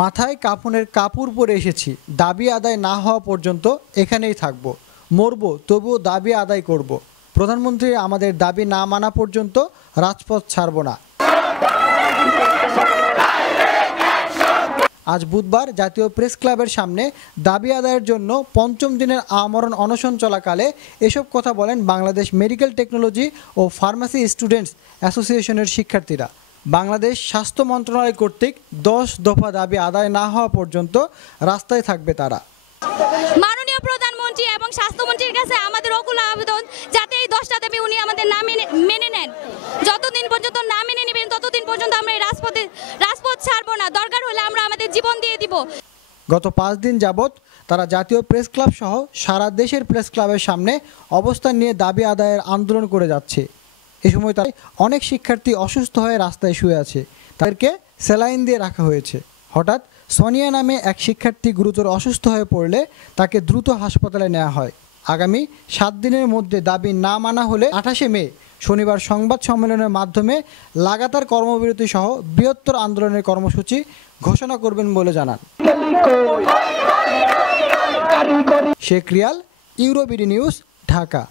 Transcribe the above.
মাথায় কাফনের কাপড় পরে এসেছি, দাবি আদায় না হওয়া পর্যন্ত এখানেই থাকব। মরব, তবুও দাবি আদায় করব। প্রধানমন্ত্রী আমাদের দাবি না মানা পর্যন্ত রাজপথ ছাড়ব না। আজ বুধবার জাতীয় প্রেস ক্লাবের সামনে দাবি আদায়ের জন্য পঞ্চম দিনের আমরণ অনশন চলাকালে এসব কথা বলেন বাংলাদেশ মেডিকেল টেকনোলজি ও ফার্মেসি স্টুডেন্টস অ্যাসোসিয়েশনের শিক্ষার্থীরা। বাংলাদেশ স্বাস্থ্য মন্ত্রণালয় কর্তৃক 10 দফা দাবি আদায় না হওয়া পর্যন্ত রাস্তায় থাকবে তারা। মাননীয় প্রধানমন্ত্রী এবং স্বাস্থ্যমন্ত্রীর কাছে আমাদের অকুল আবেদন, যাতে এই 10টা দাবি উনি আমাদের না মেনে নেন। যতদিন পর্যন্ত না মেনে নেবেন ততদিন পর্যন্ত আমরা এই রাজপথ ছাড়বো না। দরকার হলে আমরা আমাদের জীবন দিয়ে দিব। গত 5 দিন যাবৎ তারা জাতীয় প্রেস ক্লাব সহ সারা দেশের প্রেস ক্লাবের সামনে অবস্থান নিয়ে দাবি আদায়ের আন্দোলন করে যাচ্ছে। এ সময় তাই অনেক শিক্ষার্থী অসুস্থ হয়ে রাস্তায় শুয়ে আছে, তাদেরকে স্যালাইন দিয়ে রাখা হয়েছে। হঠাৎ সোনিয়া নামে এক শিক্ষার্থী গুরুতর অসুস্থ হয়ে পড়লে তাকে দ্রুত হাসপাতালে নেওয়া হয়। আগামী 7 দিনের মধ্যে দাবি না মানা হলে 28শে মে শনিবার সংবাদ সম্মেলনের মাধ্যমে লাগাতার কর্মবিরতি সহ বৃহত্তর আন্দোলনের কর্মসূচি ঘোষণা করবেন বলে জানান। Sheikh Real, ইউরোবিডি news, Dhaka.